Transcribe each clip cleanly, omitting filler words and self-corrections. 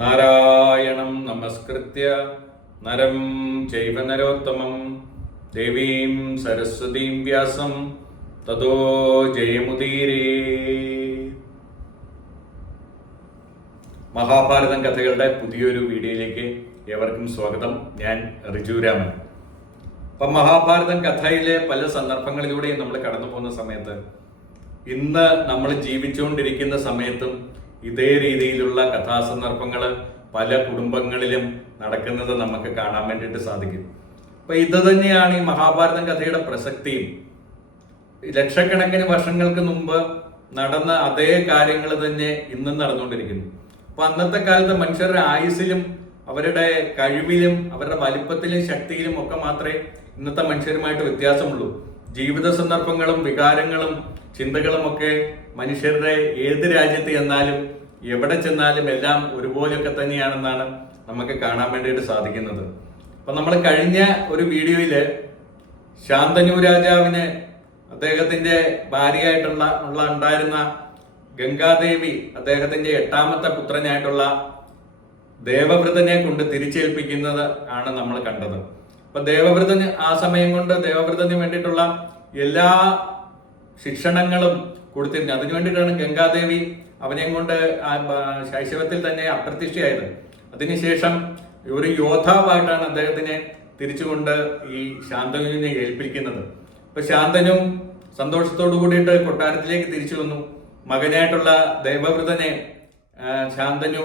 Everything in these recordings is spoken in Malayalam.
നാരായണം നമസ്കൃത്യ നരം ചൈവ നരോത്തമം ദേവീം സരസ്വതീം വ്യാസം തതോ ജയമുദീരേ. മഹാഭാരതം കഥകളുടെ പുതിയൊരു വീഡിയോയിലേക്ക് ഏവർക്കും സ്വാഗതം. ഞാൻ റിജുരാമൻ. അപ്പം മഹാഭാരതം കഥയിലെ പല സന്ദർഭങ്ങളിലൂടെയും നമ്മൾ കടന്നു പോകുന്ന സമയത്ത്, ഇന്ന് നമ്മൾ ജീവിച്ചുകൊണ്ടിരിക്കുന്ന സമയത്തും ഇതേ രീതിയിലുള്ള കഥാസന്ദർഭങ്ങൾ പല കുടുംബങ്ങളിലും നടക്കുന്നത് നമുക്ക് കാണാൻ വേണ്ടിയിട്ട് സാധിക്കും. അപ്പൊ ഇത് തന്നെയാണ് ഈ മഹാഭാരതം കഥയുടെ പ്രസക്തിയും. ലക്ഷക്കണക്കിന് വർഷങ്ങൾക്ക് മുമ്പ് നടന്ന അതേ കാര്യങ്ങൾ തന്നെ ഇന്നും നടന്നുകൊണ്ടിരിക്കുന്നു. അപ്പൊ അന്നത്തെ കാലത്ത് മനുഷ്യരുടെ ആയുസ്സിലും അവരുടെ കഴിവിലും അവരുടെ വലിപ്പത്തിലും ശക്തിയിലും ഒക്കെ മാത്രമേ ഇന്നത്തെ മനുഷ്യരുമായിട്ട് വ്യത്യാസമുള്ളൂ. ജീവിത സന്ദർഭങ്ങളും വികാരങ്ങളും ചിന്തകളും ഒക്കെ മനുഷ്യരുടെ ഏത് രാജ്യത്ത് ചെന്നാലും എവിടെ ചെന്നാലും എല്ലാം ഒരുപോലെയൊക്കെ തന്നെയാണെന്നാണ് നമുക്ക് കാണാൻ വേണ്ടിയിട്ട് സാധിക്കുന്നത്. അപ്പൊ നമ്മൾ കഴിഞ്ഞ ഒരു വീഡിയോയില് ശാന്തനു രാജാവിന് അദ്ദേഹത്തിന്റെ ഭാര്യയായിട്ടുള്ള ഉണ്ടായിരുന്ന ഗംഗാദേവി അദ്ദേഹത്തിന്റെ 8ാമത്തെ പുത്രനായിട്ടുള്ള ദേവവ്രതനെ കൊണ്ട് തിരിച്ചേൽപ്പിക്കുന്നത് ആണ് നമ്മൾ കണ്ടത്. അപ്പൊ ദേവവ്രതന് ആ സമയം കൊണ്ട് ദേവവ്രതന് വേണ്ടിയിട്ടുള്ള എല്ലാ ശിക്ഷണങ്ങളും കൊടുത്തിരുന്നു. അതിനു വേണ്ടിയിട്ടാണ് ഗംഗാദേവി അവനെയും കൊണ്ട് ശൈശവത്തിൽ തന്നെ അപ്രത്യക്ഷയായത്. അതിനുശേഷം ഒരു യോദ്ധാവായിട്ടാണ് അദ്ദേഹത്തിനെ തിരിച്ചുകൊണ്ട് ഈ ശാന്തനുവിനെ ഏൽപ്പിക്കുന്നത്. അപ്പൊ ശാന്തനു സന്തോഷത്തോടു കൂടിയിട്ട് കൊട്ടാരത്തിലേക്ക് തിരിച്ചു വന്നു. മകനായിട്ടുള്ള ദേവവ്രതനെ ശാന്തനു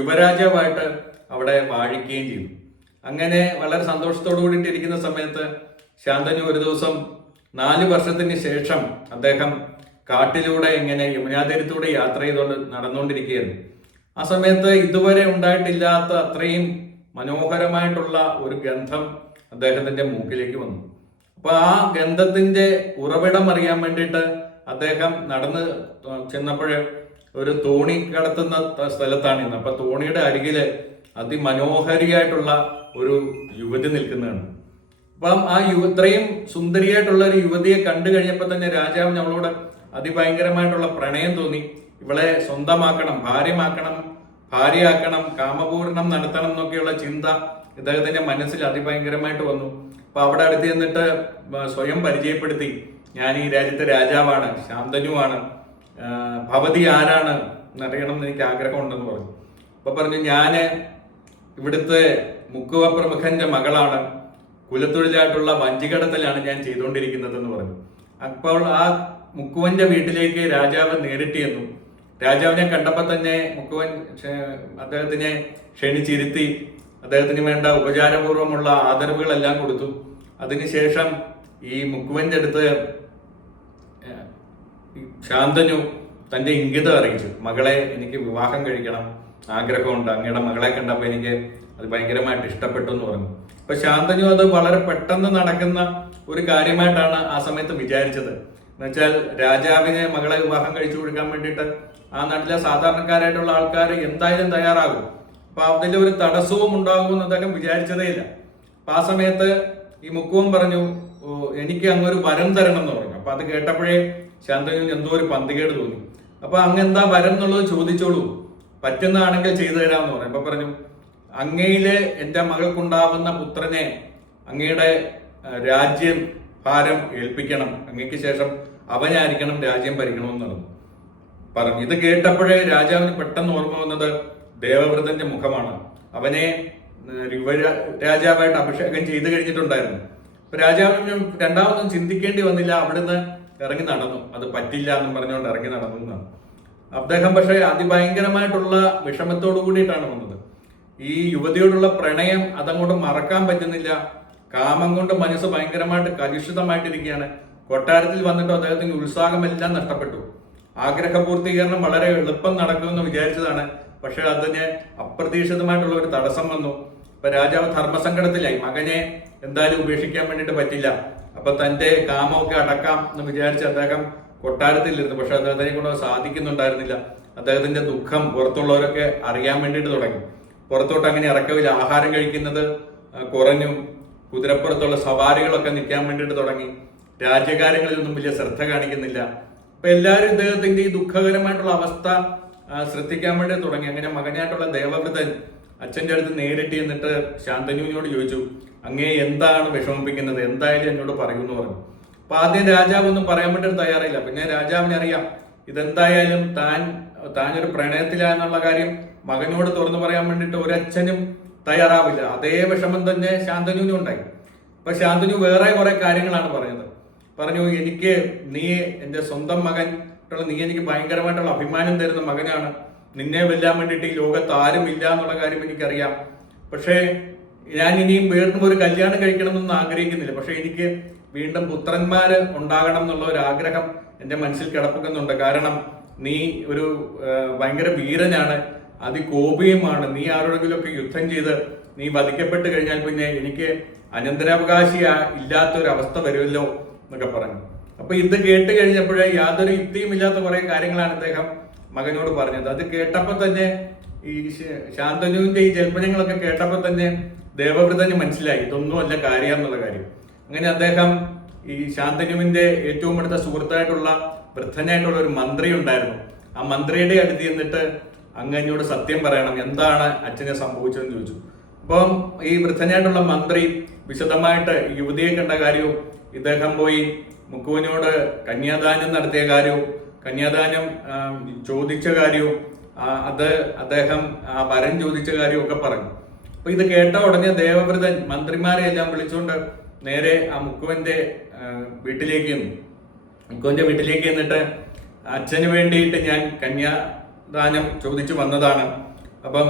യുവരാജാവായിട്ട് അവിടെ വാഴിക്കുകയും ചെയ്തു. അങ്ങനെ വളരെ സന്തോഷത്തോടു കൂടിയിട്ട് ഇരിക്കുന്ന സമയത്ത് ശാന്തനു ഒരു ദിവസം 4 വർഷത്തിന് ശേഷം അദ്ദേഹം കാട്ടിലൂടെ ഇങ്ങനെ യമുനാതീരത്തൂടെ യാത്ര ചെയ്തുകൊണ്ട് നടന്നുകൊണ്ടിരിക്കുകയായിരുന്നു. ആ സമയത്ത് ഇതുവരെ ഉണ്ടായിട്ടില്ലാത്ത അത്രയും മനോഹരമായിട്ടുള്ള ഒരു ഗന്ധം അദ്ദേഹത്തിന്റെ മൂക്കിലേക്ക് വന്നു. അപ്പൊ ആ ഗന്ധത്തിന്റെ ഉറവിടം അറിയാൻ വേണ്ടിയിട്ട് അദ്ദേഹം നടന്ന് ചെന്നപ്പോഴ് ഒരു തോണി കടത്തുന്ന സ്ഥലത്താണ് ഇന്ന്. അപ്പൊ തോണിയുടെ അരികില് അതിമനോഹരിയായിട്ടുള്ള ഒരു യുവതി നിൽക്കുന്നതാണ്. അപ്പം ആ ഇത്രയും സുന്ദരിയായിട്ടുള്ള ഒരു യുവതിയെ കണ്ടു കഴിഞ്ഞപ്പോൾ തന്നെ രാജാവിന് അവളോട് അതിഭയങ്കരമായിട്ടുള്ള പ്രണയം തോന്നി. ഇവളെ സ്വന്തമാക്കണം, ഭാര്യയാക്കണം, കാമപൂർണം നടത്തണം എന്നൊക്കെയുള്ള ചിന്ത ഇദ്ദേഹത്തിന്റെ മനസ്സിൽ അതിഭയങ്കരമായിട്ട് വന്നു. അപ്പൊ അവിടെ അടുത്ത് ചെന്നിട്ട് സ്വയം പരിചയപ്പെടുത്തി, ഞാൻ ഈ രാജ്യത്തെ രാജാവാണ്, ശാന്തനുവാണ്, ഭവതി ആരാണ് എന്നറിയണം എന്ന് എനിക്ക് ആഗ്രഹമുണ്ടെന്ന് പറഞ്ഞു. അപ്പൊ പറഞ്ഞു, ഞാന് ഇവിടുത്തെ മുക്കുവ പ്രമുഖന്റെ മകളാണ്, കുലത്തൊഴിലായിട്ടുള്ള വഞ്ചികടത്തലാണ് ഞാൻ ചെയ്തുകൊണ്ടിരിക്കുന്നത് എന്ന് പറഞ്ഞു. അപ്പോൾ ആ മുക്കുവന്റെ വീട്ടിലേക്ക് രാജാവ് നേരിട്ട് ചെന്നു. രാജാവിനെ കണ്ടപ്പോൾ തന്നെ മുക്കുവൻ അദ്ദേഹത്തിനെ ക്ഷണിച്ചിരുത്തി അദ്ദേഹത്തിന് വേണ്ട ഉപചാരപൂർവ്വമുള്ള ആദരവുകളെല്ലാം കൊടുത്തു. അതിനുശേഷം ഈ മുക്കുവന്റെ അടുത്ത് ശാന്തനു തന്റെ ഇംഗിതം അറിയിച്ചു. മകളെ എനിക്ക് വിവാഹം കഴിക്കണം, ആഗ്രഹമുണ്ട്, അങ്ങയുടെ മകളെ കണ്ടപ്പോൾ എനിക്ക് അത് ഭയങ്കരമായിട്ട് ഇഷ്ടപ്പെട്ടു എന്ന് പറഞ്ഞു. അപ്പൊ ശാന്തനു അത് വളരെ പെട്ടെന്ന് നടക്കുന്ന ഒരു കാര്യമായിട്ടാണ് ആ സമയത്ത് വിചാരിച്ചത്. എന്നുവെച്ചാൽ രാജാവിന് മകളെ വിവാഹം കഴിച്ചു കൊടുക്കാൻ വേണ്ടിയിട്ട് ആ നാട്ടിലെ സാധാരണക്കാരായിട്ടുള്ള ആൾക്കാർ എന്തായാലും തയ്യാറാകും. അപ്പൊ അതിന്റെ ഒരു തടസ്സവും ഉണ്ടാകുമെന്ന് അദ്ദേഹം വിചാരിച്ചതേ ഇല്ല. അപ്പൊ ആ സമയത്ത് ഈ മുക്കുവൻ പറഞ്ഞു, എനിക്ക് അങ്ങൊരു വരം തരണം എന്ന് പറഞ്ഞു. അപ്പൊ അത് കേട്ടപ്പോഴേ ശാന്തനുവിന് എന്തോ ഒരു പന്തികേട് തോന്നി. അപ്പൊ അങ്ങെന്താ വരം എന്നുള്ളത് ചോദിച്ചോളൂ, പറ്റുന്നതാണെങ്കിൽ ചെയ്തു തരാമെന്ന് പറഞ്ഞു. അപ്പൊ പറഞ്ഞു, അങ്ങയില് എൻ്റെ മകൾക്കുണ്ടാവുന്ന പുത്രനെ അങ്ങയുടെ രാജ്യം ഭാരം ഏൽപ്പിക്കണം, അങ്ങയ്ക്ക് ശേഷം അവനായിരിക്കണം രാജ്യം ഭരിക്കണമെന്ന് പറഞ്ഞു. ഇത് കേട്ടപ്പോഴേ രാജാവിന് പെട്ടെന്ന് ഓർമ്മ വന്നത് ദേവവ്രതന്റെ മുഖമാണ്. അവനെ രാജാവായിട്ട് അഭിഷേകം ചെയ്തു കഴിഞ്ഞിട്ടുണ്ടായിരുന്നു. അപ്പൊ രാജാവിന് രണ്ടാമതൊന്നും ചിന്തിക്കേണ്ടി വന്നില്ല, അവിടുന്ന് ഇറങ്ങി നടന്നു. അത് പറ്റില്ല എന്നും പറഞ്ഞുകൊണ്ട് ഇറങ്ങി നടന്നു എന്നാണ്. അദ്ദേഹം പക്ഷേ അതിഭയങ്കരമായിട്ടുള്ള വിഷമത്തോടു കൂടിയിട്ടാണ് വന്നത്. ഈ യുവതിയോടുള്ള പ്രണയം അതങ്ങോട്ട് മറക്കാൻ പറ്റുന്നില്ല. കാമം കൊണ്ട് മനസ്സ് ഭയങ്കരമായിട്ട് കലുഷിതമായിട്ടിരിക്കുകയാണ്. കൊട്ടാരത്തിൽ വന്നിട്ട് അദ്ദേഹത്തിന്റെ ഉത്സാഹമെല്ലാം നഷ്ടപ്പെട്ടു. ആഗ്രഹ പൂർത്തീകരണം വളരെ എളുപ്പം നടക്കുമെന്ന് വിചാരിച്ചതാണ്. പക്ഷെ അതിന് അപ്രതീക്ഷിതമായിട്ടുള്ള ഒരു തടസ്സം വന്നു. ഇപ്പൊ രാജാവ് ധർമ്മസങ്കടത്തിലായി. മകനെ എന്തായാലും ഉപേക്ഷിക്കാൻ വേണ്ടിയിട്ട് പറ്റില്ല. അപ്പൊ തന്റെ കാമമൊക്കെ അടക്കാം എന്ന് വിചാരിച്ച് അദ്ദേഹം കൊട്ടാരത്തിലിരുന്നു. പക്ഷെ അദ്ദേഹത്തിനെ കൊണ്ട് സാധിക്കുന്നുണ്ടായിരുന്നില്ല. അദ്ദേഹത്തിന്റെ ദുഃഖം പുറത്തുള്ളവരൊക്കെ അറിയാൻ വേണ്ടിയിട്ട് തുടങ്ങി. പുറത്തോട്ട് അങ്ങനെ ഇറക്കവില്ല. ആഹാരം കഴിക്കുന്നത് കുറഞ്ഞു. കുതിരപ്പുറത്തുള്ള സവാരികളൊക്കെ നിൽക്കാൻ വേണ്ടിയിട്ട് തുടങ്ങി. രാജ്യകാര്യങ്ങളിലൊന്നും വലിയ ശ്രദ്ധ കാണിക്കുന്നില്ല. അപ്പൊ എല്ലാവരും ഇദ്ദേഹത്തിന്റെ ഈ ദുഃഖകരമായിട്ടുള്ള അവസ്ഥ ശ്രദ്ധിക്കാൻ വേണ്ടി തുടങ്ങി. അങ്ങനെ മകനായിട്ടുള്ള ദേവവ്രതൻ അച്ഛൻ്റെ അടുത്ത് നേരിട്ട് എന്നിട്ട് ശാന്തനുവിനോട് ചോദിച്ചു, അങ്ങേ എന്താണ് വിഷമിപ്പിക്കുന്നത്, എന്തായാലും എന്നോട് പറയൂന്ന് പറഞ്ഞു. അപ്പൊ ആദ്യം രാജാവ് ഒന്നും പറയാൻ വേണ്ടി തയ്യാറായില്ല. പിന്നെ രാജാവിനറിയാം ഇതെന്തായാലും താനൊരു പ്രണയത്തിലാന്നുള്ള കാര്യം മകനോട് തുറന്നു പറയാൻ വേണ്ടിയിട്ട് ഒരച്ഛനും തയ്യാറാവില്ല. അതേ വിഷമം തന്നെ ശാന്തനുവിനും ഉണ്ടായി. അപ്പൊ ശാന്തനു വേറെ കുറെ കാര്യങ്ങളാണ് പറഞ്ഞു, എനിക്ക് നീ എൻ്റെ സ്വന്തം മകൻ, നീ എനിക്ക് ഭയങ്കരമായിട്ടുള്ള അഭിമാനം തരുന്ന മകനാണ്. നിന്നെ വെല്ലാൻ വേണ്ടിയിട്ട് ഈ ലോകത്ത് ആരും ഇല്ല എന്നുള്ള കാര്യം എനിക്കറിയാം. പക്ഷേ ഞാൻ ഇനിയും വീണ്ടും ഒരു കല്യാണം കഴിക്കണമെന്നൊന്നും ആഗ്രഹിക്കുന്നില്ല. പക്ഷെ എനിക്ക് വീണ്ടും പുത്രന്മാര് ഉണ്ടാകണം എന്നുള്ള ഒരു ആഗ്രഹം എൻ്റെ മനസ്സിൽ കിടപ്പുന്നുണ്ട്. കാരണം നീ ഒരു ഭയങ്കര വീരനാണ്, അതികോപിയുമാണ്. നീ ആരോടെങ്കിലും ഒക്കെ യുദ്ധം ചെയ്ത് നീ വധിക്കപ്പെട്ട് കഴിഞ്ഞാൽ പിന്നെ എനിക്ക് അനന്തരാവകാശി ഇല്ലാത്തൊരു അവസ്ഥ വരുമല്ലോ എന്നൊക്കെ പറഞ്ഞു. അപ്പൊ ഇത് കേട്ട് കഴിഞ്ഞപ്പോഴേ യാതൊരു യുക്തിയും ഇല്ലാത്ത കുറെ കാര്യങ്ങളാണ് അദ്ദേഹം മകനോട് പറഞ്ഞത്. അത് കേട്ടപ്പോൾ തന്നെ ഈ ശാന്തനുവിന്റെ ഈ ജൽപ്പനങ്ങളൊക്കെ കേട്ടപ്പോൾ തന്നെ ദേവവ്രതന് മനസ്സിലായി ഇതൊന്നും അല്ല കാര്യം എന്നുള്ള കാര്യം. അങ്ങനെ അദ്ദേഹം ഈ ശാന്തനുവിന്റെ ഏറ്റവും അടുത്ത സുഹൃത്തായിട്ടുള്ള വൃദ്ധനായിട്ടുള്ള ഒരു മന്ത്രി ഉണ്ടായിരുന്നു. ആ മന്ത്രിയുടെ അടുത്ത് ചെന്നിട്ട് അങ്ങനോട് സത്യം പറയണം, എന്താണ് അച്ഛനെ സംഭവിച്ചതെന്ന് ചോദിച്ചു. അപ്പം ഈ വൃദ്ധനായിട്ടുള്ള മന്ത്രി വിശദമായിട്ട് യുവതിയെ കണ്ട കാര്യവും ഇദ്ദേഹം പോയി മുക്കുവനോട് കന്യാദാനം നടത്തിയ കാര്യവും കന്യാദാനം ചോദിച്ച കാര്യവും അത് അദ്ദേഹം ആ വരൻ ചോദിച്ച കാര്യവും ഒക്കെ പറഞ്ഞു. അപ്പൊ ഇത് കേട്ട ഉടനെ ദേവവ്രതൻ മന്ത്രിമാരെ എല്ലാം വിളിച്ചുകൊണ്ട് നേരെ ആ മുക്കുവന്റെ വീട്ടിലേക്ക് എന്നിട്ട് അച്ഛന് വേണ്ടിയിട്ട് ഞാൻ കന്യാദാനം ചോദിച്ചു വന്നതാണ്. അപ്പം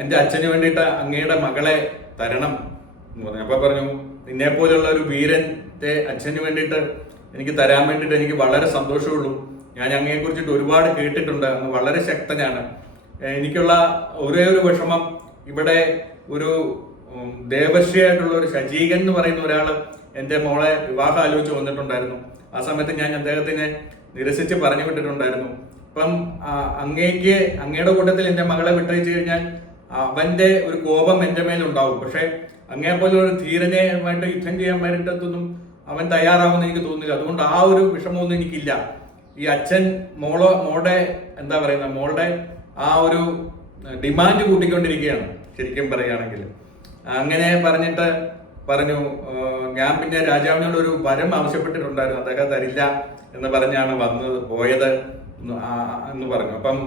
എൻ്റെ അച്ഛന് വേണ്ടിയിട്ട് അങ്ങയുടെ മകളെ തരണം എന്ന് പറഞ്ഞു. അപ്പൊ പറഞ്ഞു, നിന്നെ പോലുള്ള ഒരു വീരന്റെ അച്ഛന് വേണ്ടിയിട്ട് എനിക്ക് തരാൻ വേണ്ടിയിട്ട് എനിക്ക് വളരെ സന്തോഷമുള്ളൂ. ഞാൻ അങ്ങയെ കുറിച്ചിട്ട് ഒരുപാട് കേട്ടിട്ടുണ്ട്, അങ്ങ് വളരെ ശക്തനാണ്. എനിക്കുള്ള ഒരേ ഒരു വിഷമം, ഇവിടെ ഒരു ദേവശ്രിയായിട്ടുള്ള ഒരു ശജീകൻ എന്ന് പറയുന്ന ഒരാൾ എൻ്റെ മോളെ വിവാഹം ആലോചിച്ച് വന്നിട്ടുണ്ടായിരുന്നു. ആ സമയത്ത് ഞാൻ അദ്ദേഹത്തിനെ നിരസിച്ച് പറഞ്ഞു വിട്ടിട്ടുണ്ടായിരുന്നു. അപ്പം അങ്ങയുടെ കൂട്ടത്തിൽ എൻ്റെ മകളെ വിട്ടയച്ചു കഴിഞ്ഞാൽ അവന്റെ ഒരു കോപം എൻ്റെ മേലുണ്ടാവും. പക്ഷെ അങ്ങേ പോലെ ഒരു ധീരനെയുമായിട്ട് യുദ്ധം ചെയ്യാൻ വേണ്ടിയിട്ടൊന്നും അവൻ തയ്യാറാവുമെന്ന് എനിക്ക് തോന്നുന്നില്ല. അതുകൊണ്ട് ആ ഒരു വിഷമമൊന്നും എനിക്കില്ല. ഈ അച്ഛൻ മോളുടെ എന്താ പറയുന്ന മോളുടെ ആ ഒരു ഡിമാൻഡ് കൂട്ടിക്കൊണ്ടിരിക്കുകയാണ് ശരിക്കും പറയുകയാണെങ്കിൽ. അങ്ങനെ പറഞ്ഞിട്ട് പറഞ്ഞു, ഞാൻ പിന്നെ രാജാവിനോട് ഒരു വരം ആവശ്യപ്പെട്ടിട്ടുണ്ടായിരുന്നു, അദ്ദേഹം തരില്ല എന്ന് പറഞ്ഞാണ് പോയത് എന്ന് പറഞ്ഞു. അപ്പം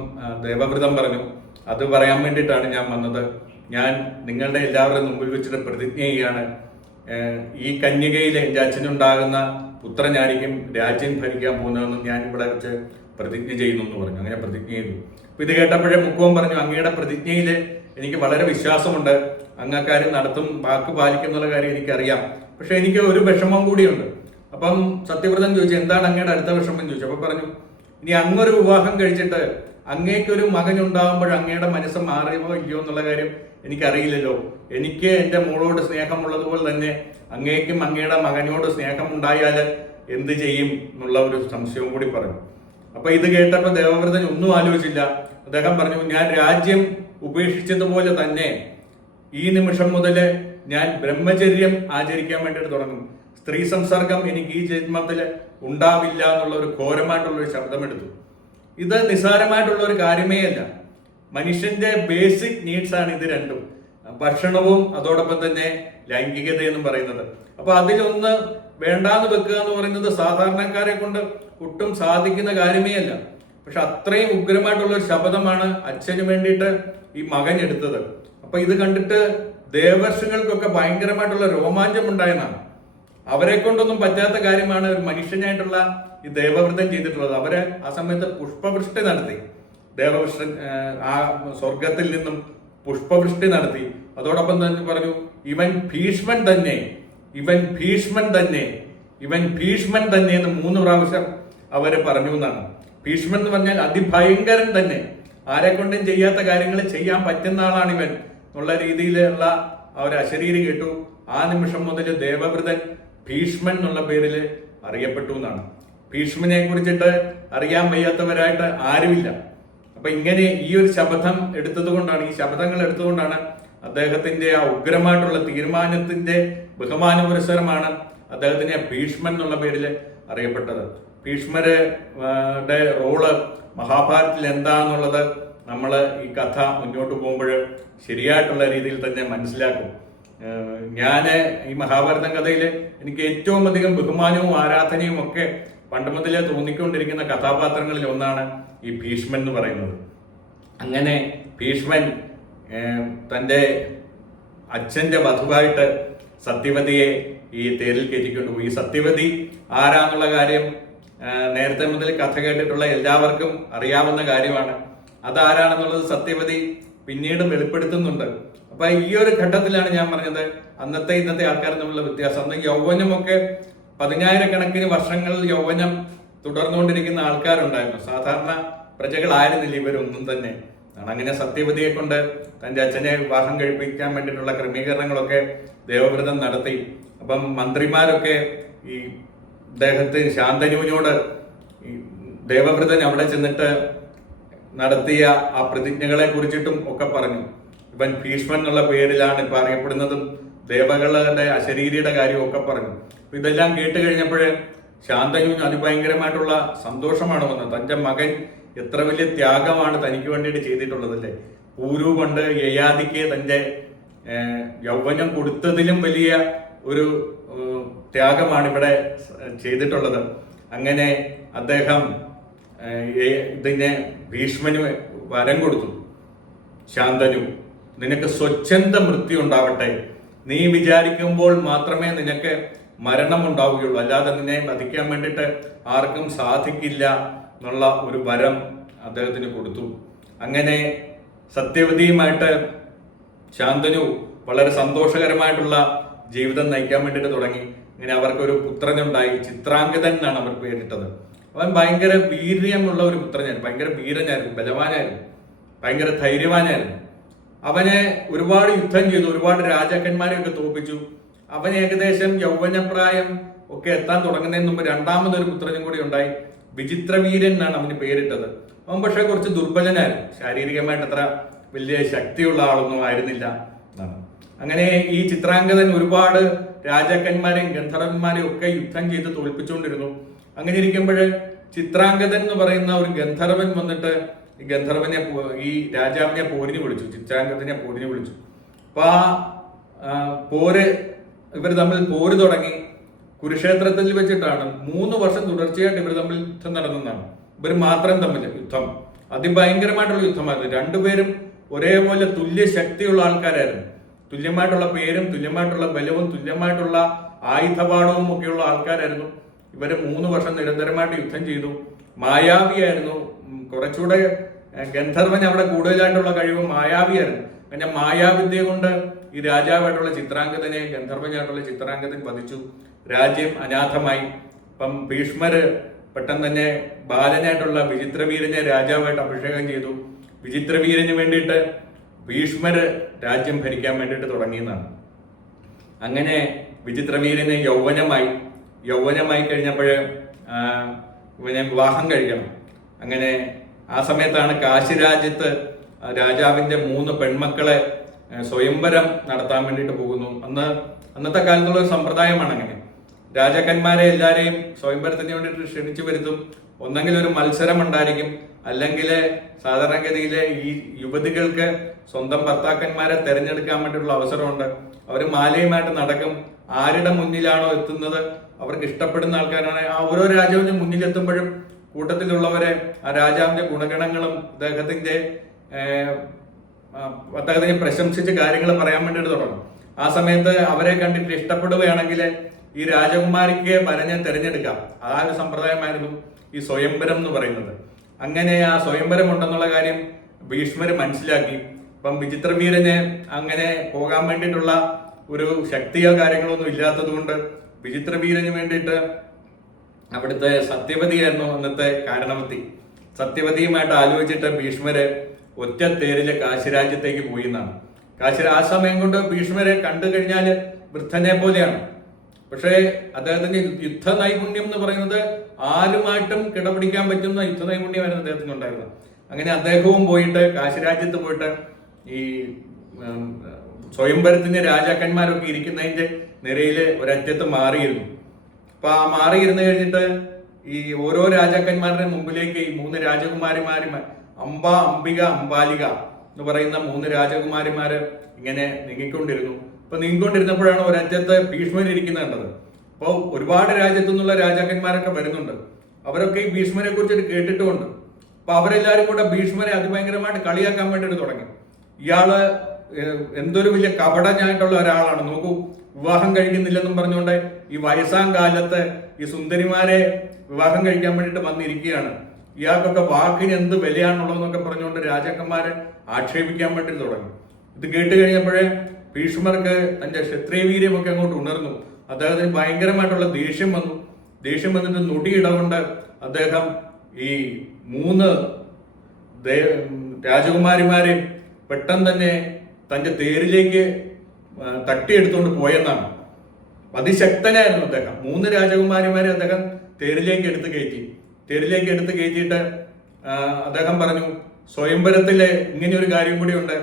ദേവവ്രതം പറഞ്ഞു, അത് പറയാൻ വേണ്ടിയിട്ടാണ് ഞാൻ വന്നത്. ഞാൻ നിങ്ങളുടെ എല്ലാവരുടെ മുമ്പിൽ വെച്ചിട്ട് പ്രതിജ്ഞ ചെയ്യാണ്, ഈ കന്യകയിലെ എൻ്റെ അച്ഛനുണ്ടാകുന്ന പുത്രനായിരിക്കും രാജ്യം ഭരിക്കാൻ പോകുന്നതെന്ന് ഞാൻ ഇവിടെ വെച്ച് പ്രതിജ്ഞ ചെയ്യുന്നു എന്ന് പറഞ്ഞു. അങ്ങനെ പ്രതിജ്ഞ ചെയ്തു. അപ്പൊ ഇത് കേട്ടപ്പോഴേ മുക്കുവൻ പറഞ്ഞു, അങ്ങയുടെ പ്രതിജ്ഞയിൽ എനിക്ക് വളരെ വിശ്വാസമുണ്ട്, അങ്ങ് കാര്യം നടത്തും, വാക്ക് പാലിക്കും എന്നുള്ള കാര്യം എനിക്കറിയാം. പക്ഷെ എനിക്ക് ഒരു വിഷമം കൂടിയുണ്ട്. അപ്പം സത്യവ്രതൻ ചോദിച്ചു, എന്താണ് അങ്ങയുടെ അടുത്ത വിഷമം ചോദിച്ചു. അപ്പൊ പറഞ്ഞു, ഇനി അങ്ങൊരു വിവാഹം കഴിച്ചിട്ട് അങ്ങേക്കൊരു മകൻ ഉണ്ടാകുമ്പോൾ അങ്ങയുടെ മനസ്സ് മാറിയോ ഇല്ലയോ എന്നുള്ള കാര്യം എനിക്കറിയില്ലല്ലോ. എനിക്ക് എൻ്റെ മോളോട് സ്നേഹമുള്ളതുപോലെ തന്നെ അങ്ങേക്കും അങ്ങയുടെ മകനോട് സ്നേഹം ഉണ്ടായാൽ എന്ത് ചെയ്യും എന്നുള്ള ഒരു സംശയവും കൂടി പറഞ്ഞു. അപ്പൊ ഇത് കേട്ടപ്പോൾ ദേവവ്രതൻ ഒന്നും ആലോചിച്ചില്ല. അദ്ദേഹം പറഞ്ഞു, ഞാൻ രാജ്യം ഉപേക്ഷിച്ചതുപോലെ തന്നെ ഈ നിമിഷം മുതൽ ഞാൻ ബ്രഹ്മചര്യം ആചരിക്കാൻ വേണ്ടിയിട്ട് തുടങ്ങും. സ്ത്രീ സംസർഗം എനിക്ക് ഈ ജന്മത്തിൽ ഉണ്ടാവില്ല എന്നുള്ള ഒരു ഘോരമായിട്ടുള്ള ഒരു ശബ്ദമെടുത്തു. ഇത് നിസ്സാരമായിട്ടുള്ള ഒരു കാര്യമേ അല്ല. മനുഷ്യന്റെ ബേസിക് നീഡ്സ് ആണ് ഇത് രണ്ടും, ഭക്ഷണവും അതോടൊപ്പം തന്നെ ലൈംഗികത എന്നും പറയുന്നത്. അപ്പൊ അതിലൊന്ന് വേണ്ടാന്ന് വെക്കുക എന്ന് പറയുന്നത് സാധാരണക്കാരെ കൊണ്ട് ഒട്ടും സാധിക്കുന്ന കാര്യമേ അല്ല. പക്ഷെ അത്രയും ഉഗ്രമായിട്ടുള്ള ഒരു ശബ്ദമാണ് അച്ഛന് വേണ്ടിയിട്ട് ഈ മകൻ എടുത്തത്. അപ്പൊ ഇത് കണ്ടിട്ട് ദേവർഷങ്ങൾക്കൊക്കെ ഭയങ്കരമായിട്ടുള്ള രോമാഞ്ചം ഉണ്ടായെന്നാണ്. അവരെ കൊണ്ടൊന്നും പറ്റാത്ത കാര്യമാണ് ഒരു മനുഷ്യനായിട്ടുള്ള ഈ ദേവവ്രതൻ ചെയ്തിട്ടുള്ളത്. അവരെ ആ സമയത്ത് പുഷ്പവൃഷ്ടി നടത്തി. ദേവവൃഷ്ടൻ ആ സ്വർഗത്തിൽ നിന്നും പുഷ്പവൃഷ്ടി നടത്തി. അതോടൊപ്പം തന്നെ പറഞ്ഞു, ഇവൻ ഭീഷ്മൻ തന്നെ എന്ന് 3 പ്രാവശ്യം അവര് പറഞ്ഞു എന്നാണ്. ഭീഷ്മൻ എന്ന് പറഞ്ഞാൽ അതിഭയങ്കരൻ തന്നെ, ആരെ കൊണ്ടും ചെയ്യാത്ത കാര്യങ്ങൾ ചെയ്യാൻ പറ്റുന്ന ആളാണ് ഇവൻ എന്നുള്ള രീതിയിലുള്ള ആ ഒരു അശരീരി കേട്ടു. ആ നിമിഷം മുതൽ ദേവവ്രതൻ ഭീഷ്മൻ എന്നുള്ള പേരിൽ അറിയപ്പെട്ടു എന്നാണ്. ഭീഷ്മനെ കുറിച്ചിട്ട് അറിയാൻ വയ്യാത്തവരായിട്ട് ആരുമില്ല. അപ്പൊ ഇങ്ങനെ ഈ ഒരു ശപഥം എടുത്തതുകൊണ്ടാണ്, ഈ ശപഥങ്ങൾ എടുത്തുകൊണ്ടാണ് അദ്ദേഹത്തിന്റെ ആ ഉഗ്രമായിട്ടുള്ള തീരുമാനത്തിന്റെ ബഹുമാന പുരസ്സരമാണ് അദ്ദേഹത്തിനെ ഭീഷ്മൻ എന്നുള്ള പേരിൽ അറിയപ്പെട്ടത്. ഭീഷ്മരുടെ റോള് മഹാഭാരതത്തിൽ എന്താണെന്നുള്ളത് നമ്മൾ ഈ കഥ മുന്നോട്ട് പോകുമ്പോൾ ശരിയായിട്ടുള്ള രീതിയിൽ തന്നെ മനസ്സിലാക്കും. ഞാൻ ഈ മഹാഭാരതം കഥയിൽ എനിക്ക് ഏറ്റവും അധികം ബഹുമാനവും ആരാധനയും ഒക്കെ പണ്ട് മുതലേ തോന്നിക്കൊണ്ടിരിക്കുന്ന കഥാപാത്രങ്ങളിൽ ഒന്നാണ് ഈ ഭീഷ്മൻ എന്ന് പറയുന്നത്. അങ്ങനെ ഭീഷ്മൻ തൻ്റെ അച്ഛൻ്റെ വധുവായിട്ട് സത്യവതിയെ ഈ തേരിൽ കയറ്റിക്കൊണ്ടുപോയി. സത്യവതി ആരാന്നുള്ള കാര്യം നേരത്തെ മുതൽ കഥ കേട്ടിട്ടുള്ള എല്ലാവർക്കും അറിയാവുന്ന കാര്യമാണ്. അതാരാണെന്നുള്ളത് സത്യവതി പിന്നീട് വെളിപ്പെടുത്തുന്നുണ്ട്. അപ്പൊ ഈ ഒരു ഘട്ടത്തിലാണ് ഞാൻ പറഞ്ഞത് അന്നത്തെ ഇന്നത്തെ ആൾക്കാർ തമ്മിലുള്ള വ്യത്യാസം. അന്ന് യൗവനമൊക്കെ 10,000-കണക്കിന് വർഷങ്ങളിൽ യൗവനം തുടർന്നുകൊണ്ടിരിക്കുന്ന ആൾക്കാരുണ്ടായിരുന്നു. സാധാരണ പ്രജകളായിരുന്നില്ല ഇവരൊന്നും തന്നെ. അങ്ങനെ സത്യവതിയെ കൊണ്ട് തന്റെ അച്ഛനെ വിവാഹം കഴിപ്പിക്കാൻ വേണ്ടിയിട്ടുള്ള ക്രമീകരണങ്ങളൊക്കെ ദേവവ്രതം നടത്തി. അപ്പം മന്ത്രിമാരൊക്കെ ഈ അദ്ദേഹത്തിന് ശാന്തനുവിനോട് ഈ ദേവവ്രതൻ അവിടെ ചെന്നിട്ട് നടത്തിയ ആ പ്രതിജ്ഞകളെ കുറിച്ചിട്ടും ഒക്കെ പറഞ്ഞു. ഇവൻ ഭീഷ്മൻ എന്നുള്ള പേരിലാണ് ഇപ്പൊ അറിയപ്പെടുന്നതും ദേവകളുടെ അശരീരിയുടെ കാര്യവും ഒക്കെ പറഞ്ഞു. ഇതെല്ലാം കേട്ട് കഴിഞ്ഞപ്പോൾ ശാന്തനുവിന് അതിഭയങ്കരമായിട്ടുള്ള സന്തോഷമാണ് വന്നത്. തന്റെ മകൻ എത്ര വലിയ ത്യാഗമാണ് തനിക്ക് വേണ്ടിയിട്ട് ചെയ്തിട്ടുള്ളതല്ലേ. പൂരു കൊണ്ട് യയാതിക്ക് തന്റെ യൗവനം കൊടുത്തതിലും വലിയ ഒരു ത്യാഗമാണ് ഇവിടെ ചെയ്തിട്ടുള്ളത്. അങ്ങനെ അദ്ദേഹം ഇതിനെ ഭീഷ്മന് വരം കൊടുത്തു. ശാന്തനു, നിനക്ക് സ്വച്ഛന്ത മൃത്യു ഉണ്ടാവട്ടെ. നീ വിചാരിക്കുമ്പോൾ മാത്രമേ നിനക്ക് മരണം ഉണ്ടാവുകയുള്ളൂ, അല്ലാതെ നിന്നെ വധിക്കാൻ വേണ്ടിയിട്ട് ആർക്കും സാധിക്കില്ല എന്നുള്ള ഒരു വരം അദ്ദേഹത്തിന് കൊടുത്തു. അങ്ങനെ സത്യവതിയുമായിട്ട് ശാന്തനു വളരെ സന്തോഷകരമായിട്ടുള്ള ജീവിതം നയിക്കാൻ വേണ്ടിയിട്ട് തുടങ്ങി. അങ്ങനെ അവർക്കൊരു പുത്രനുണ്ടായി. ചിത്രാംഗതൻ എന്നാണ് അവർ പേരിട്ടത്. അവൻ ഭയങ്കര വീര്യമുള്ള ഒരു പുത്രനായിരുന്നു. ഭയങ്കര വീരനായിരുന്നു, ബലവാനായിരുന്നു, ഭയങ്കര ധൈര്യവാനായിരുന്നു. അവനെ ഒരുപാട് യുദ്ധം ചെയ്തു, ഒരുപാട് രാജാക്കന്മാരെയൊക്കെ തോൽപ്പിച്ചു. അവൻ ഏകദേശം യൗവനപ്രായം ഒക്കെ എത്താൻ തുടങ്ങുന്നതിന് മുമ്പ് രണ്ടാമതൊരു പുത്രനും കൂടി ഉണ്ടായി. വിചിത്രവീരൻ എന്നാണ് അവന് പേരിട്ടത്. അവൻ പക്ഷെ കുറച്ച് ദുർബലനായിരുന്നു, ശാരീരികമായിട്ട് അത്ര വലിയ ശക്തിയുള്ള ആളൊന്നും ആയിരുന്നില്ല എന്നാണ്. അങ്ങനെ ഈ ചിത്രാംഗതൻ ഒരുപാട് രാജാക്കന്മാരെയും ഗന്ധർവന്മാരെയും ഒക്കെ യുദ്ധം ചെയ്ത് തോൽപ്പിച്ചുകൊണ്ടിരുന്നു. അങ്ങനെ ഇരിക്കുമ്പോൾ ചിത്രാംഗതൻ എന്ന് പറയുന്ന ഒരു ഗന്ധർവൻ വന്നിട്ട് ഈ ഗന്ധർവനെ ഈ രാജാവിനെ പോരിന് വിളിച്ചു, ചിത്രാംഗതനെ പോരിന് വിളിച്ചു. അപ്പൊ ആ പോര് ഇവർ തമ്മിൽ പോര് തുടങ്ങി. കുരുക്ഷേത്രത്തിൽ വെച്ചിട്ടാണ് 3 വർഷം തുടർച്ചയായിട്ട് ഇവർ തമ്മിൽ യുദ്ധം നടന്നതാണ്. ഇവർ മാത്രം തമ്മിൽ യുദ്ധം, അതിഭയങ്കരമായിട്ടുള്ള യുദ്ധമായിരുന്നു. രണ്ടുപേരും ഒരേപോലെ തുല്യ ശക്തിയുള്ള ആൾക്കാരായിരുന്നു. തുല്യമായിട്ടുള്ള പേരും തുല്യമായിട്ടുള്ള ബലവും തുല്യമായിട്ടുള്ള ആയുധപാഠവും ഒക്കെയുള്ള ആൾക്കാരായിരുന്നു. ഇവര് 3 വർഷം നിരന്തരമായിട്ട് യുദ്ധം ചെയ്തു. മായാവിയായിരുന്നു കുറച്ചുകൂടെ. ഗന്ധർവൻ അവിടെ കൂടുതലായിട്ടുള്ള കഴിവ് മായാവിയായിരുന്നു. പിന്നെ മായാവിദ്യ കൊണ്ട് ഈ രാജാവായിട്ടുള്ള ചിത്രാംഗതനെ ഗന്ധർവനായിട്ടുള്ള ചിത്രാംഗതൻ വധിച്ചു. രാജ്യം അനാഥമായി. അപ്പം ഭീഷ്മര് പെട്ടെന്ന് തന്നെ ബാലനായിട്ടുള്ള വിചിത്രവീരനെ രാജാവായിട്ട് അഭിഷേകം ചെയ്തു. വിചിത്രവീരന് വേണ്ടിയിട്ട് ഭീഷ്മര് രാജ്യം ഭരിക്കാൻ വേണ്ടിയിട്ട് തുടങ്ങിയെന്നാണ്. അങ്ങനെ വിചിത്രവീരന് യൗവനമായി കഴിഞ്ഞപ്പോൾ ഇവനെ വിവാഹം കഴിക്കണം. അങ്ങനെ ആ സമയത്താണ് കാശിരാജ്യത്ത് രാജാവിന്റെ 3 പെൺമക്കളെ സ്വയംവരം നടത്താൻ വേണ്ടിയിട്ട് പോകുന്നു. അന്നത്തെ കാലത്തുള്ള ഒരു സമ്പ്രദായമാണ്. അങ്ങനെ രാജാക്കന്മാരെ എല്ലാരെയും സ്വയംവരത്തിന് വേണ്ടിയിട്ട് ക്ഷണിച്ചു വരുത്തും. ഒന്നെങ്കിൽ ഒരു മത്സരം ഉണ്ടായിരിക്കും, അല്ലെങ്കിൽ സാധാരണഗതിയിലെ ഈ യുവതികൾക്ക് സ്വന്തം ഭർത്താക്കന്മാരെ തെരഞ്ഞെടുക്കാൻ വേണ്ടിയിട്ടുള്ള അവസരമുണ്ട്. അവർ മാലയുമായിട്ട് നടക്കും. ആരുടെ മുന്നിലാണോ എത്തുന്നത്, അവർക്ക് ഇഷ്ടപ്പെടുന്ന ആൾക്കാരാണ്. ആ ഓരോ രാജാവിന്റെ മുന്നിലെത്തുമ്പോഴും കൂട്ടത്തിലുള്ളവരെ ആ രാജാവിന്റെ ഗുണഗണങ്ങളും അദ്ദേഹത്തിനെ പ്രശംസിച്ച് കാര്യങ്ങൾ പറയാൻ വേണ്ടിയിട്ട് തുടങ്ങും. ആ സമയത്ത് അവരെ കണ്ടിട്ട് ഇഷ്ടപ്പെടുകയാണെങ്കിൽ ഈ രാജകുമാരിക്ക് വരനെ തിരഞ്ഞെടുക്കാം. ആ ഒരു സമ്പ്രദായമായിരുന്നു ഈ സ്വയംവരം എന്ന് പറയുന്നത്. അങ്ങനെ ആ സ്വയംവരം ഉണ്ടെന്നുള്ള കാര്യം ഭീഷ്മര് മനസ്സിലാക്കി. അപ്പം വിചിത്രവീരന് അങ്ങനെ പോകാൻ വേണ്ടിയിട്ടുള്ള ഒരു ശക്തിയോ കാര്യങ്ങളോ ഒന്നും ഇല്ലാത്തത് കൊണ്ട് വിചിത്രവീരന് വേണ്ടിയിട്ട് അവിടുത്തെ സത്യവതിയായിരുന്നു അന്നത്തെ കാരണവത്തി. സത്യവതിയുമായിട്ട് ആലോചിച്ചിട്ട് ഭീഷ്മര് ഒറ്റ തേരില് കാശിരാജ്യത്തേക്ക് പോയി എന്നാണ്. ആ സമയം കൊണ്ട് ഭീഷ്മരെ കണ്ടു കഴിഞ്ഞാൽ വൃദ്ധനെ പോലെയാണ്. പക്ഷേ അദ്ദേഹത്തിന്റെ യുദ്ധ നൈപുണ്യം എന്ന് പറയുന്നത് ആരുമായിട്ടും കിടപിടിക്കാൻ പറ്റുന്ന യുദ്ധ നൈപുണ്യമായിരുന്നു അദ്ദേഹത്തിന് ഉണ്ടായിരുന്നത്. അങ്ങനെ അദ്ദേഹവും പോയിട്ട് കാശിരാജ്യത്ത് പോയിട്ട് ഈ സ്വയംവരത്തിന്റെ രാജാക്കന്മാരൊക്കെ ഇരിക്കുന്നതിന്റെ നിരയില് ഒരറ്റത്ത് മാറിയിരുന്നു. അപ്പൊ ആ മാറിയിരുന്നു കഴിഞ്ഞിട്ട് ഈ ഓരോ രാജാക്കന്മാരുടെ മുമ്പിലേക്ക് ഈ 3 രാജകുമാരിമാരും അംബ, അംബിക, അംബാലിക എന്ന് പറയുന്ന 3 രാജകുമാരിമാര് ഇങ്ങനെ നീങ്ങിക്കൊണ്ടിരുന്നു. അപ്പൊ നീങ്ങിക്കൊണ്ടിരുന്നപ്പോഴാണ് ഒരറ്റത്ത് ഭീഷ്മർ ഇരിക്കുന്നത് കണ്ടത്. അപ്പോൾ ഒരുപാട് രാജ്യത്തു നിന്നുള്ള രാജാക്കന്മാരൊക്കെ വരുന്നുണ്ട്. അവരൊക്കെ ഈ ഭീഷ്മരെ കുറിച്ചിട്ട് കേട്ടിട്ടുമുണ്ട്. അപ്പൊ അവരെല്ലാരും കൂടെ ഭീഷ്മരെ അതിഭയങ്കരമായിട്ട് കളിയാക്കാൻ വേണ്ടിയിട്ട് തുടങ്ങി. ഇയാള് എന്തൊരു വലിയ കപടനായിട്ടുള്ള ഒരാളാണ്, നോക്കൂ, വിവാഹം കഴിക്കുന്നില്ലെന്നും പറഞ്ഞുകൊണ്ട് ഈ വയസ്സാം കാലത്ത് ഈ സുന്ദരിമാരെ വിവാഹം കഴിക്കാൻ വേണ്ടിയിട്ട് വന്നിരിക്കുകയാണ്. ഇയാൾക്കൊക്കെ വാക്കിന് എന്ത് വിലയാണുള്ളതെന്നൊക്കെ പറഞ്ഞുകൊണ്ട് രാജാക്കന്മാരെ ആക്ഷേപിക്കാൻ വേണ്ടി തുടങ്ങി. ഇത് കേട്ട് കഴിഞ്ഞപ്പോഴേ ഭീഷ്മർക്ക് തന്റെ ക്ഷത്രിയവീര്യമൊക്കെ അങ്ങോട്ട് ഉണർന്നു. അദ്ദേഹത്തിന് ഭയങ്കരമായിട്ടുള്ള ദേഷ്യം വന്നു. ദേഷ്യം വന്നിട്ട് നൊടിയിടകൊണ്ട് അദ്ദേഹം ഈ 3 രാജകുമാരിമാരെയും പെട്ടെന്ന് തന്നെ തന്റെ തേരിലേക്ക് തട്ടിയെടുത്തുകൊണ്ട് പോയെന്നാണ്. അതിശക്തനായിരുന്നു അദ്ദേഹം. 3 രാജകുമാരിമാരെ അദ്ദേഹം തേരിലേക്ക് എടുത്ത് കയറ്റിയിട്ട് അദ്ദേഹം പറഞ്ഞു, സ്വയംവരത്തിലെ ഇങ്ങനെയൊരു കാര്യം കൂടി ഉണ്ട്,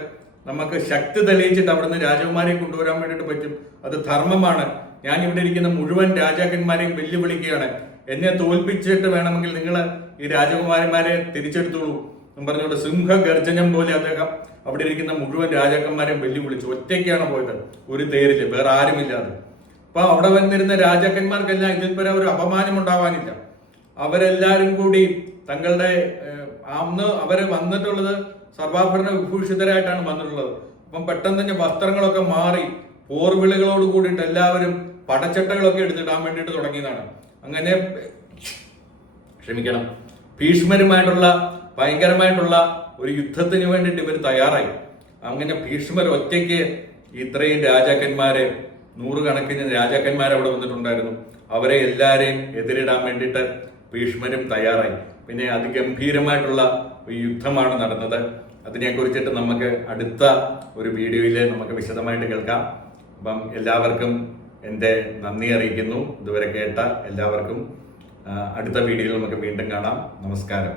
നമുക്ക് ശക്തി തെളിയിച്ചിട്ട് അവിടുന്ന് രാജകുമാരിയെ കൊണ്ടുവരാൻ വേണ്ടിയിട്ട് പറ്റും, അത് ധർമ്മമാണ്. ഞാൻ ഇവിടെ ഇരിക്കുന്ന മുഴുവൻ രാജാക്കന്മാരെയും വെല്ലുവിളിക്കുകയാണ്, എന്നെ തോൽപ്പിച്ചിട്ട് വേണമെങ്കിൽ നിങ്ങൾ ഈ രാജകുമാരന്മാരെ തിരിച്ചെടുത്തോളൂ എന്ന് പറഞ്ഞുകൊണ്ട് സിംഹഗർജനം പോലെ അദ്ദേഹം അവിടെ ഇരിക്കുന്ന മുഴുവൻ രാജാക്കന്മാരെയും വെല്ലുവിളിച്ചു. ഒറ്റയ്ക്കാണ് പോയത്, ഒരു തേരില്, വേറെ ആരുമില്ലാതെ. അപ്പൊ അവിടെ വന്നിരുന്ന രാജാക്കന്മാർക്കെല്ലാം ഇതിൽപ്പര ഒരു അപമാനം ഉണ്ടാവാനില്ല. അവരെല്ലാരും കൂടി തങ്ങളുടെ അന്ന് അവര് വന്നിട്ടുള്ളത് സർവാഭരണ വിഭൂഷിതരായിട്ടാണ് വന്നിട്ടുള്ളത്. അപ്പം പെട്ടെന്ന് തന്നെ വസ്ത്രങ്ങളൊക്കെ മാറി പോർവിളികളോട് കൂടിയിട്ട് എല്ലാവരും പടച്ചട്ടകളൊക്കെ എടുത്തിടാൻ വേണ്ടിയിട്ട് തുടങ്ങിയതാണ്. അങ്ങനെ ഭീഷ്മരുമായിട്ടുള്ള ഭയങ്കരമായിട്ടുള്ള ഒരു യുദ്ധത്തിന് വേണ്ടിയിട്ട് ഇവർ തയ്യാറായി. അങ്ങനെ ഭീഷ്മർ ഒറ്റയ്ക്ക് ഇത്രയും രാജാക്കന്മാരെ, 100 കണക്കിന് രാജാക്കന്മാർ അവിടെ വന്നിട്ടുണ്ടായിരുന്നു, അവരെ എല്ലാരെയും എതിരിടാൻ വേണ്ടിയിട്ട് ഭീഷ്മരും തയ്യാറായി. പിന്നെ അതിഗംഭീരമായിട്ടുള്ള ഒരു യുദ്ധമാണ് നടന്നത്. അതിനെക്കുറിച്ചിട്ട് നമുക്ക് അടുത്ത ഒരു വീഡിയോയിൽ നമുക്ക് വിശദമായിട്ട് കേൾക്കാം. അപ്പം എല്ലാവർക്കും എൻ്റെ നന്ദി അറിയിക്കുന്നു. ഇതുവരെ കേട്ട എല്ലാവർക്കും അടുത്ത വീഡിയോയിൽ നമുക്ക് വീണ്ടും കാണാം. നമസ്കാരം.